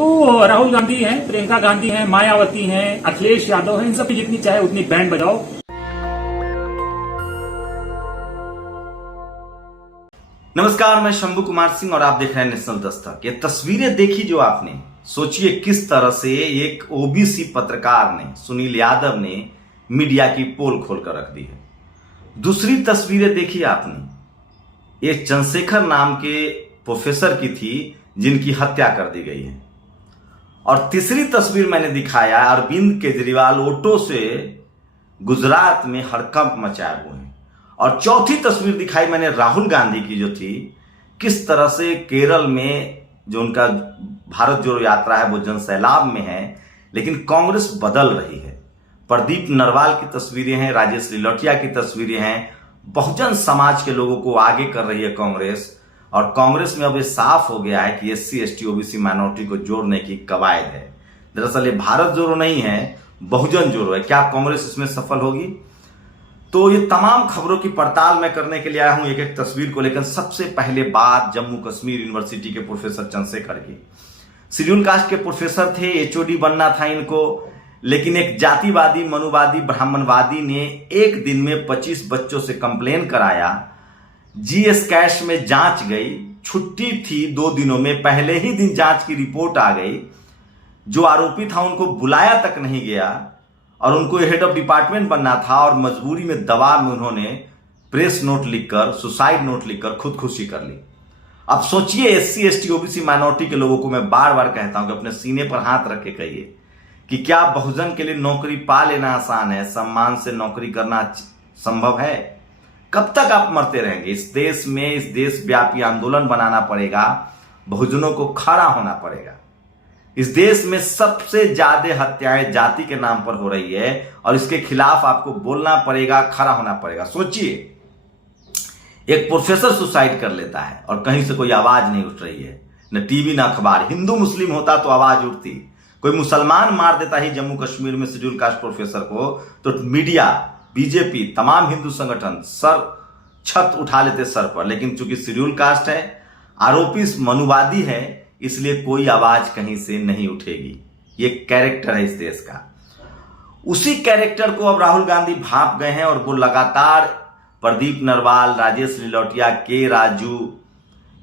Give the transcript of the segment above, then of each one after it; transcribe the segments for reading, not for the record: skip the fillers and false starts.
तो राहुल गांधी हैं, प्रियंका गांधी हैं, मायावती हैं, अखिलेश यादव हैं, इन सब की जितनी चाहे उतनी बैंड बजाओ। नमस्कार, मैं शंभू कुमार सिंह और आप देख रहे हैं नेशनल दस्तक। ये तस्वीरें देखी जो आपने, सोचिए किस तरह से एक ओबीसी पत्रकार ने, सुनील यादव ने मीडिया की पोल खोल कर रख दी है। दूसरी तस्वीरें देखी आपने, ये चंद्रशेखर नाम के प्रोफेसर की थी जिनकी हत्या कर दी गई है। और तीसरी तस्वीर मैंने दिखाया, अरविंद केजरीवाल ऑटो से गुजरात में हड़कंप मचाए हुए हैं। और चौथी तस्वीर दिखाई मैंने राहुल गांधी की, जो थी किस तरह से केरल में जो उनका भारत जोड़ो यात्रा है वो जनसैलाब में है, लेकिन कांग्रेस बदल रही है। प्रदीप नरवाल की तस्वीरें हैं, राजेश लिलोटिया की तस्वीरें हैं, बहुजन समाज के लोगों को आगे कर रही है कांग्रेस। और कांग्रेस में अब ये साफ हो गया है कि एससी एसटी ओबीसी माइनॉरिटी को जोड़ने की कवायद है। दरअसल ये भारत जोड़ो नहीं है, बहुजन जोड़ो है। क्या कांग्रेस इसमें सफल होगी? तो ये तमाम खबरों की पड़ताल मैं करने के लिए आया हूं एक एक तस्वीर को लेकर। सबसे पहले बात जम्मू कश्मीर यूनिवर्सिटी के प्रोफेसर चंद्रशेखर की। शेड्यूल कास्ट के प्रोफेसर थे, एचओडी बनना था इनको, लेकिन एक जातिवादी, मनुवादी, ब्राह्मणवादी ने एक दिन में 25 बच्चों से कंप्लेन कराया। जीएस कैश में जांच गई, छुट्टी थी 2 दिनों में, पहले ही दिन जांच की रिपोर्ट आ गई। जो आरोपी था उनको बुलाया तक नहीं गया और उनको हेड ऑफ डिपार्टमेंट बनना था। और मजबूरी में, दबाव में उन्होंने प्रेस नोट लिखकर, सुसाइड नोट लिखकर खुदकुशी कर ली। अब सोचिए, एससी एसटी ओबीसी माइनॉरिटी के लोगों को मैं बार बार कहता हूं कि अपने सीने पर हाथ रख के कहिए कि क्या बहुजन के लिए नौकरी पा लेना आसान है? सम्मान से नौकरी करना संभव है? कब तक आप मरते रहेंगे? इस देश में, इस देश व्यापी आंदोलन बनाना पड़ेगा, बहुजनों को खड़ा होना पड़ेगा। इस देश में सबसे ज्यादा हत्याएं जाति के नाम पर हो रही है और इसके खिलाफ आपको बोलना पड़ेगा, खड़ा होना पड़ेगा। सोचिए, एक प्रोफेसर सुसाइड कर लेता है और कहीं से कोई आवाज नहीं उठ रही है, न टीवी न अखबार। हिंदू मुस्लिम होता तो आवाज उठती। कोई मुसलमान मार देता ही जम्मू कश्मीर में शेड्यूल कास्ट प्रोफेसर को, तो मीडिया, बीजेपी, तमाम हिंदू संगठन सर छत उठा लेते सर पर। लेकिन चूंकि शेड्यूल कास्ट है, आरोपी मनुवादी है, इसलिए कोई आवाज कहीं से नहीं उठेगी। ये कैरेक्टर है इस देश का। उसी कैरेक्टर को अब राहुल गांधी भांप गए हैं और वो लगातार प्रदीप नरवाल, राजेश लिलोटिया, के राजू,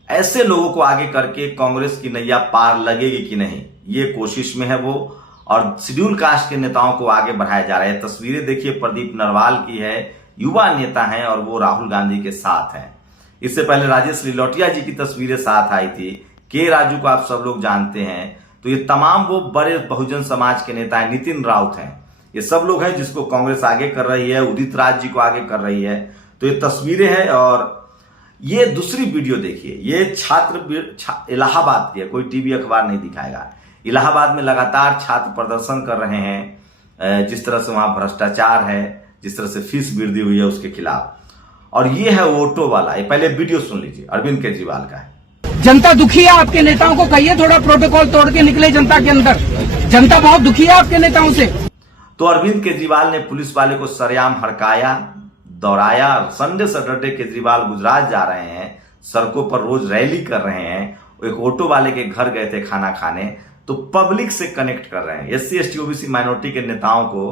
ऐसे लोगों को आगे करके कांग्रेस की नैया पार लगेगी कि नहीं, ये कोशिश में है वो। और शेड्यूल कास्ट के नेताओं को आगे बढ़ाया जा रहा है। तस्वीरें देखिए, प्रदीप नरवाल की है, युवा नेता हैं और वो राहुल गांधी के साथ हैं। इससे पहले राजेश लिलोटिया जी की तस्वीरें साथ आई थी। के राजू को आप सब लोग जानते हैं। तो ये तमाम वो बड़े बहुजन समाज के नेता हैं। नितिन राउत हैं, ये सब लोग हैं जिसको कांग्रेस आगे कर रही है। उदित राज जी को आगे कर रही है। तो ये तस्वीरें हैं। और ये दूसरी वीडियो देखिए, ये छात्र इलाहाबाद की है, कोई टीवी अखबार नहीं दिखाएगा। इलाहाबाद में लगातार छात्र प्रदर्शन कर रहे हैं, जिस तरह से वहां भ्रष्टाचार है, जिस तरह से फीस वृद्धि हुई है उसके खिलाफ। और ये है ऑटो वाला। ये पहले वीडियो सुन लीजिए, अरविंद केजरीवाल का है। जनता दुखी है, आपके नेताओं को कहिए थोड़ा प्रोटोकॉल तोड़ के निकले जनता के अंदर। जनता बहुत दुखी है आपके नेताओं से। तो अरविंद केजरीवाल ने पुलिस वाले को सरेआम हड़काया, दौड़ाया। संडे सैटरडे केजरीवाल गुजरात जा रहे हैं, सड़कों पर रोज रैली कर रहे हैं। एक ऑटो वाले के घर गए थे खाना खाने, तो पब्लिक से कनेक्ट कर रहे हैं। एससी एसटी ओबीसी माइनॉरिटी के नेताओं को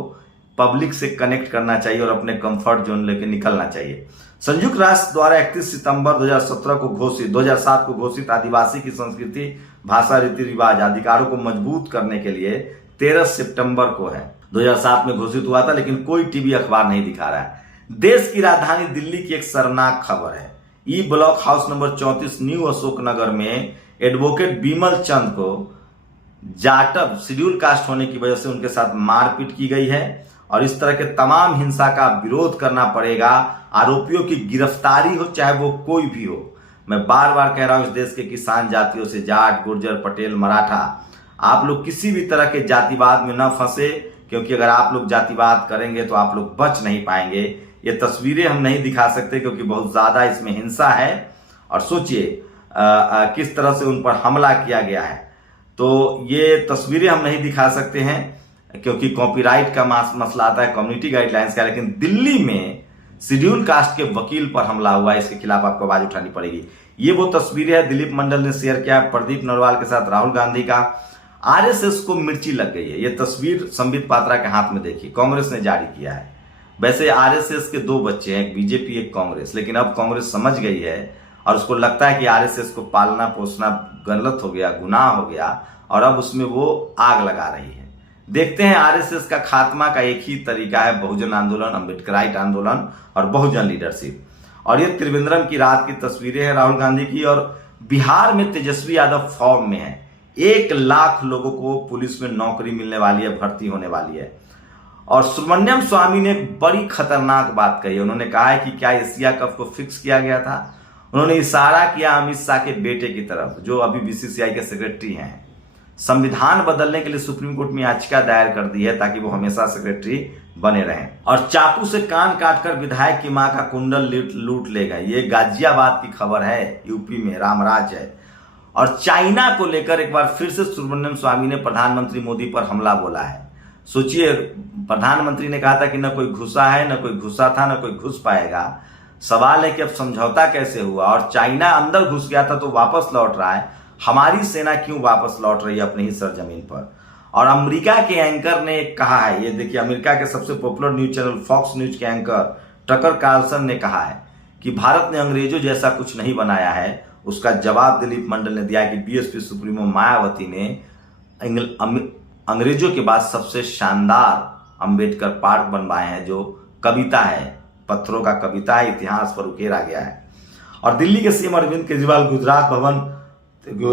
पब्लिक से कनेक्ट करना चाहिए और अपने कंफर्ट जोन लेके निकलना चाहिए। संयुक्त राष्ट्र द्वारा 31 सितंबर 2017 को घोषित 2007 को घोषित आदिवासी की संस्कृति, भाषा, रीति रिवाज, अधिकारों को मजबूत करने के लिए 13 सितंबर को है, 2007 में घोषित हुआ था, लेकिन कोई टीवी अखबार नहीं दिखा रहा है। देश की राजधानी दिल्ली की एक शर्मनाक खबर है। E block house number 34 new Ashok Nagar में एडवोकेट बिमल चंद को जाटव, शेड्यूल कास्ट होने की वजह से उनके साथ मारपीट की गई है। और इस तरह के तमाम हिंसा का विरोध करना पड़ेगा। आरोपियों की गिरफ्तारी हो, चाहे वो कोई भी हो। मैं बार बार कह रहा हूं, इस देश के किसान जातियों से, जाट, गुर्जर, पटेल, मराठा, आप लोग किसी भी तरह के जातिवाद में न फंसे, क्योंकि अगर आप लोग जातिवाद करेंगे तो आप लोग बच नहीं पाएंगे। ये तस्वीरें हम नहीं दिखा सकते क्योंकि बहुत ज्यादा इसमें हिंसा है। और सोचिए किस तरह से उन पर हमला किया गया है। तो ये तस्वीरें हम नहीं दिखा सकते हैं क्योंकि कॉपीराइट का मसला आता है, कम्युनिटी गाइडलाइंस का। लेकिन दिल्ली में शेड्यूल कास्ट के वकील पर हमला हुआ है, इसके खिलाफ आपको आवाज उठानी पड़ेगी। ये वो तस्वीरें हैं दिलीप मंडल ने शेयर किया प्रदीप नरवाल के साथ राहुल गांधी का। आरएसएस को मिर्ची लग गई है। यह तस्वीर संबित पात्रा के हाथ में देखिए, कांग्रेस ने जारी किया है। वैसे आरएसएस के दो बच्चे हैं, एक बीजेपी एक कांग्रेस, लेकिन अब कांग्रेस समझ गई है और उसको लगता है कि आरएसएस को पालना पोसना गलत हो गया, गुनाह हो गया, और अब उसमें वो आग लगा रही है। देखते हैं आरएसएस का खात्मा का एक ही तरीका है, बहुजन आंदोलन, अम्बेडकराइट आंदोलन और बहुजन लीडरशिप। और ये त्रिवेंद्रम की रात की तस्वीरें हैं राहुल गांधी की, और बिहार में तेजस्वी यादव फॉर्म में है। 1 लाख लोगों को पुलिस में नौकरी मिलने वाली है, भर्ती होने वाली है। और सुब्रमण्यम स्वामी ने बड़ी खतरनाक बात कही। उन्होंने कहा है कि क्या एशिया कप को फिक्स किया गया था। उन्होंने इशारा किया अमित शाह के बेटे की तरफ, जो अभी बीसीसीआई के सेक्रेटरी हैं। संविधान बदलने के लिए सुप्रीम कोर्ट में याचिका दायर कर दी है ताकि वो हमेशा सेक्रेटरी बने रहें। और चाकू से कान काटकर विधायक की मां का कुंडल लूट ले गए। ये गाजियाबाद की खबर है, यूपी में रामराज है। और चाइना को लेकर एक बार फिर से सुब्रमण्यम स्वामी ने प्रधानमंत्री मोदी पर हमला बोला है। सोचिए, प्रधानमंत्री ने कहा था कि न कोई घुसा है, न कोई घुसा था, न कोई घुस पाएगा। सवाल है कि अब समझौता कैसे हुआ, और चाइना अंदर घुस गया था तो वापस लौट रहा है। हमारी सेना क्यों वापस लौट रही है अपनी ही सरजमीन पर। और अमेरिका के एंकर ने कहा है, ये देखिए, अमेरिका के सबसे popular news channel Fox News के एंकर टकर कार्लसन ने कहा है कि भारत ने अंग्रेजों जैसा कुछ नहीं बनाया है। उसका जवाब दिलीप मंडल ने दिया कि बीएसपी सुप्रीमो मायावती ने अंग्रेजों के बाद सबसे शानदार अंबेडकर पार्क बनवाए हैं, जो कविता है, पत्थरों का कविता है, इतिहास पर उकेरा गया है। और दिल्ली के सीएम अरविंद केजरीवाल गुजरात भवन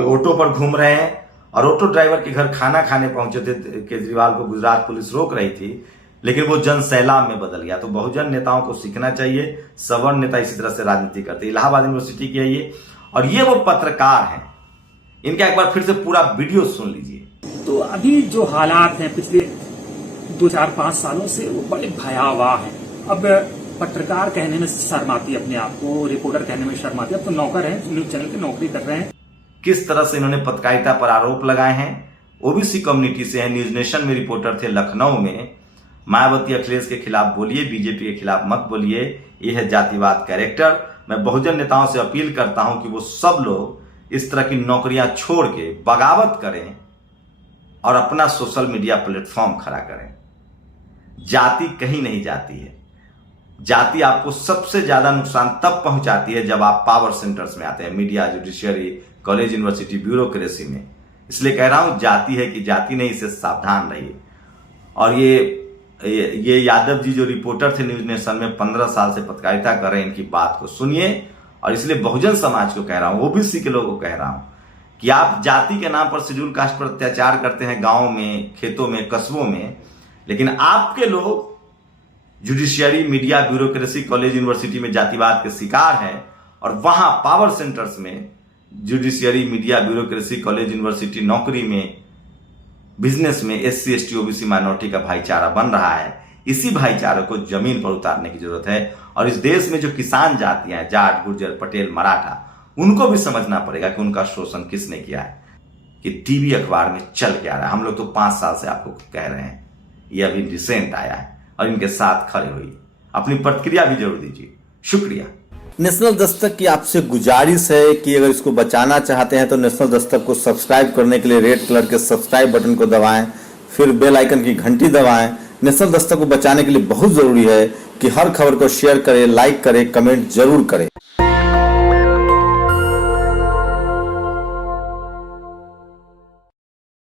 ऑटो पर घूम रहे हैं, और ऑटो ड्राइवर के घर खाना खाने पहुंचे थे। केजरीवाल को गुजरात पुलिस रोक रही थी, लेकिन वो जन सैलाब में बदल गया। तो बहुजन नेताओं को सीखना चाहिए, सवर्ण नेता इसी तरह से राजनीति करते। इलाहाबाद यूनिवर्सिटी की है ये, और ये वो पत्रकार हैं। इनका एक बार फिर से पूरा वीडियो सुन लीजिए। तो अभी जो हालात हैं पिछले 2-4-5 सालों से, वो बड़े भयावह हैं। अब पत्रकार कहने में शर्माती है अपने आप को, रिपोर्टर कहने में शर्माती है। अब तो नौकर हैं, न्यूज चैनल की नौकरी कर रहे हैं। किस तरह से इन्होंने पत्रकारिता पर आरोप लगाए हैं। ओबीसी कम्युनिटी से हैं, न्यूज नेशन में रिपोर्टर थे लखनऊ में। मायावती अखिलेश के खिलाफ बोलिए, बीजेपी के खिलाफ मत बोलिए, ये है जातिवाद कैरेक्टर। मैं बहुजन नेताओं से अपील करता हूं कि वो सब लोग इस तरह की नौकरियां छोड़ के बगावत करें और अपना सोशल मीडिया प्लेटफॉर्म खड़ा करें। जाति कहीं नहीं जाती है। जाति आपको सबसे ज्यादा नुकसान तब पहुंचाती है जब आप पावर सेंटर्स में आते हैं, media, judiciary, college, university, bureaucracy में। इसलिए कह रहा हूं, जाति है कि जाति नहीं, इससे सावधान रहिए। और ये यादव जी जो रिपोर्टर थे न्यूज नेशन में, 15 साल से पत्रकारिता कर रहे हैं, इनकी बात को सुनिए। और इसलिए बहुजन समाज को कह रहा हूं, ओबीसी के लोगों को कह रहा हूं कि आप जाति के नाम पर शेड्यूल कास्ट पर अत्याचार करते हैं, गांव में, खेतों में, कस्बों में, लेकिन आपके लोग judiciary, media, bureaucracy, college, university में जातिवाद के शिकार हैं। और वहां पावर सेंटर्स में judiciary, media, bureaucracy, college, university, नौकरी में, बिजनेस में SC, ST, OBC माइनॉरिटी का भाईचारा बन रहा है। इसी भाईचारे को जमीन पर उतारने की जरूरत है। और इस देश में जो किसान जातियां हैं, जाट, गुर्जर, पटेल, मराठा, उनको भी समझना पड़ेगा कि उनका शोषण किसने किया है। कि टीवी अखबार में चल क्या रहा है। हम लोग तो 5 साल से आपको कह रहे हैं, ये अभी रिसेंट आया है, और इनके साथ खड़े हुई अपनी प्रतिक्रिया भी जरूर दीजिए। शुक्रिया। नेशनल दस्तक की आपसे गुजारिश है कि अगर इसको बचाना चाहते हैं तो नेशनल दस्तक को सब्सक्राइब करने के लिए रेड कलर के सब्सक्राइब बटन को दबाएं, फिर बेल आइकन की घंटी दबाएं। नेशनल दस्तक को बचाने के लिए बहुत जरूरी है कि हर खबर को शेयर करें, लाइक करें, कमेंट जरूर करें।